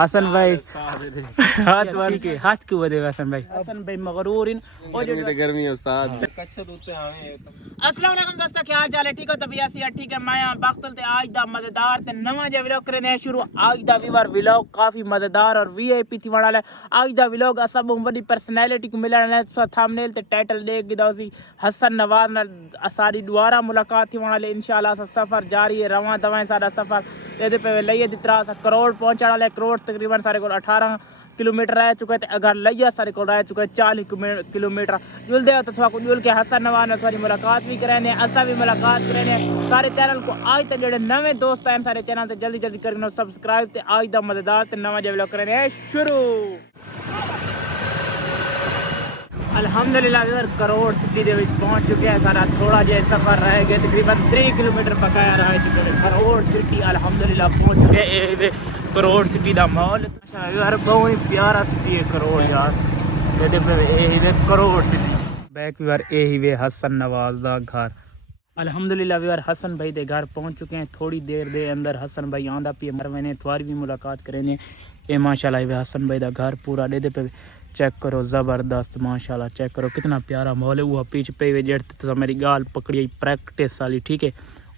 حسن بھائی ہاتھ کیوں دے حسن بھائی مغرور گرمی استاد السلام علیکم دوستو، کیا حال چال ہے؟ ٹھیک ہو؟ طبیعت ٹھیک ہے؟ میں بختل تے آج دا مزیدار تے نواں جا ویلوگ کرنے شروع. آج دا ویور ویلوگ کافی مزیدار اور وی آئی پی تھی والا ہے. آج دا ویلوگ اسا بہت بڑی پرسنالٹی کو ملن ہے. سو تھمبنیل تے ٹائٹل دیکھ کے دوسی حسن نواز نال ساری دوبارہ ملاقات تھی والا ہے. انشاءاللہ اسا سفر جاری ہے، رواں دواں سارا سفر اے پہ لئیے دی طرح کروڑ پہنچن والے. کروڑ تقریباً سارے کو 18 کلومیٹر رہ چکے تے اگر لئیا سارے کو رہ چکے 40 کلومیٹر. جلدے تو تھوا کو جل کے حسن نواز نے تھوڑی ملاقات بھی کرنے، اسا بھی ملاقات کرنے. سارے چینل کو آج تک جڑے نویں دوست ہیں سارے چینل تے جلدی جلدی کرنا سبسکرائب تے آج دا مزیدار تے نواں جا ویلوگ کرنے شروع. الحمدللہ ویور کروڑ سٹی دے وچ پہنچ چکے ہیں. سارا تھوڑا جہا سفر رہ گیا، تقریباً 3 کلومیٹر بقایا رہ چکے ہیں. کروڑ سٹی الحمدللہ پہنچ چکے ہیں. کروڑ سٹی دا ماحول یار بہت ہی پیارا سٹی ہے کروڑ یار. یہ پہ کروڑ سٹی بیک ویور اے ہی وے حسن نواز دا گھر. الحمدللہ ویور حسن بھائی دے گھر پہنچ چکے ہیں. تھوڑی دیر دے اندر حسن بھائی آندا پی مروینے تھوڑی بھی ملاقات کریں. اے ماشاءاللہ وے حسن بھائی دا گھر پورا دے پہ چیک کرو، زبردست ماشاءاللہ. چیک کرو کتنا پیارا ماحول ہے. وہ پیچھے پہ وے جڑ تو میری گال پکڑی پریکٹس والی، ٹھیک ہے.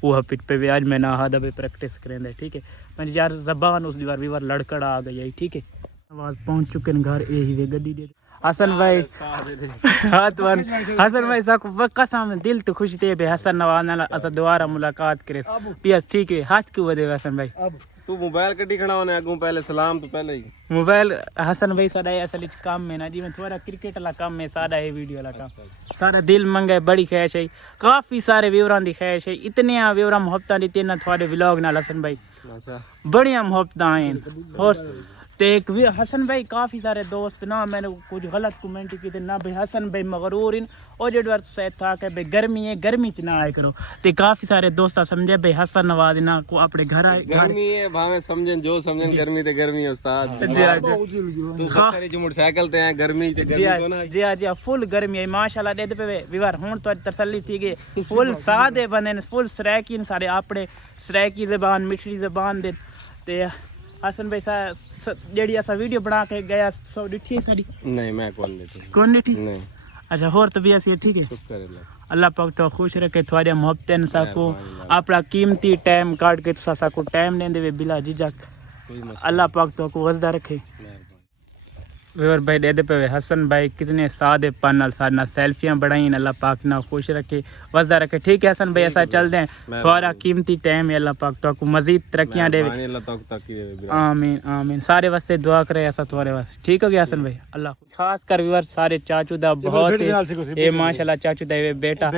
وہ پیچھے پہ آج میں نہ ہادا بھی پریکٹس کریں دے، ٹھیک ہے. میں یار زبان اس دیوار ویور لڑکڑا آ گئی ہے، ٹھیک ہے. آواز پہنچ چکے ہیں گھر اے ہی وے گڈی دے. حسن بھائی ہاتھ ون حسن بھائی ساکو قسم دل تو خوش تے بے حسن نواز نال اسا دوبارہ ملاقات کرے. پیس ٹھیک ہے. ہاتھ کیوں ودے حسن بھائی؟ تو موبائل کٹی کھڑا ہونے اگوں پہلے سلام تو پہلے ہی موبائل حسن بھائی ساڈا اصل وچ کام ہے نا جی، میں تھوڑا کرکٹ والا کام ہے، ساڈا ہے ویڈیو والا کام. سارا دل منگے بڑی خواہش ہے، کافی سارے ویوراں دی خواہش ہے. اتنے ویوراں محبتاں دتی نا تھوڑے ولاگ نال حسن بھائی، بڑیاں محبتاں ہیں. اور تے ایک حسن بھائی کافی سارے دوست نا میں نے کچھ غلط کمنٹ کیتے نا بھائی حسن بھائی مغرور ان اور جڑ سے تھا کہ بھائی گرمی ہے، گرمی چ نہ آئے کرو. تے کافی سارے دوست سمجھے بھائی حسن نواز نا کو اپنے گھر آئے. گرمی ہے بھاویں سمجھن جو سمجھن، گرمی تے گرمی ہے استاد. تو خاطر جو موٹر سائیکل تے ہیں گرمی تے گرمی تو نا جی فل گرمی ہے ماشاءاللہ. دے پہ ویور ہن تو تسلی تھی گئی. فل سادے بندے فل سریکین سارے اپنے سریکی زبان میٹھی زبان دے. تے حسن بھائی جیڑی اسا ویڈیو بنا کے گیا سو ڈٹھی ساری نہیں میں کون ڈٹھی نہیں. اچھا ہور طبیعت سی ٹھیک ہے؟ شکر اللہ پاک تو خوش رکھے. تھوڑے محبتیں سا کو اپنا قیمتی ٹائم کاٹ کے سا کو ٹائم دیں دے بلا جھجک. اللہ پاک تو کو وسدا رکھے. ویور بھائی دے پہ حسن بھائی کتنے سادے پن نال سادنا سیلفیاں بڑھائیں. اللہ پاک نہ خوش رکھے، وسدا رکھے. ٹھیک ہے حسن بھائی ایسا چل دیں، تھوڑا قیمتی ٹائم ہے. اللہ پاک تو کو مزید ترقیاں دے. آمین آمین. سارے واسطے دعا کرے ایسا تھوڑے واسطے. ٹھیک ہو گیا حسن بھائی. اللہ خاص کر ویور سارے چاچو دا بہت اے ماشاءاللہ چاچو دا بیٹا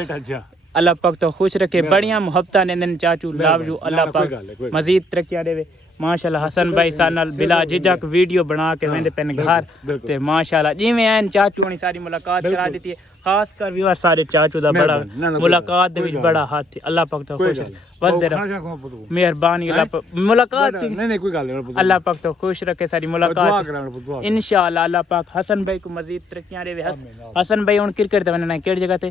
اللہ پاک تو خوش رکھے. بڑیاں محبتاں نے چاچو لاو اللہ پاک مزید ترقیاں دے. ماشاءاللہ حسن بھائی سانال بلا جھجک ویڈیو بنا کے ویندے پن گھر تے ماشاءاللہ جویں این چاچو نے ساری ملاقات کرا دیتی ہے. خاص کر ویور سارے چاچو دا بڑا ملاقات دے وچ بڑا ہاتھ. اللہ پاک تو خوش بس دے مہربانی. اللہ ملاقات نہیں کوئی گل نہیں. اللہ پاک تو خوش رکھے ساری ملاقات انشاءاللہ. اللہ پاک حسن بھائی کو مزید ترقیاں دے. حسن بھائی ہن کرکٹ تے وننا کیڑی جگہ تے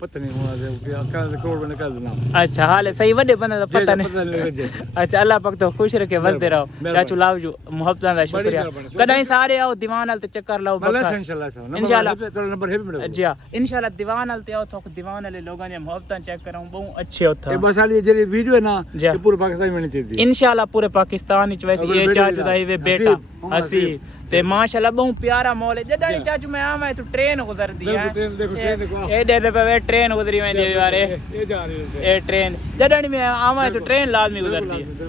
پتہ نہیں ہونا کروڑ بنے کر دینا. اچھا حال صحیح وڈے بندے دا پتہ نہیں. اچھا اللہ پاک تو خوش رکھے وسدے رہو. چاچو لاو جو محبتاں دا شکریہ. کدی سارے آؤ دیوان ال تے چکر لاؤ انشاءاللہ. نمبر ہے میرا جی انشاءاللہ دیوان ال تے آؤ تو دیوان والے لوگاں دی محبتاں چیک کراؤں بہت اچھے ہوتا. بس والی جڑی ویڈیو ہے نا پورے پاکستان میں نہیں چلدی انشاءاللہ. پورے پاکستان وچ ویسے یہ چاچو دا ہی بیٹا ہسی تے ماشاءاللہ بہت پیارا ماحول ہے. جدی چاچو میں آواں تو ٹرین گزردی ہے. اے دے دے ٹرین گزری ویندی ہے یار. اے ٹرین جدی میں آواں تو ٹرین لازمی گزرتی ہے.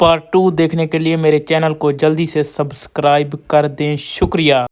پارٹ 2 دیکھنے کے لیے میرے چینل کو جلدی سے سبسکرائب کر دیں. شکریہ.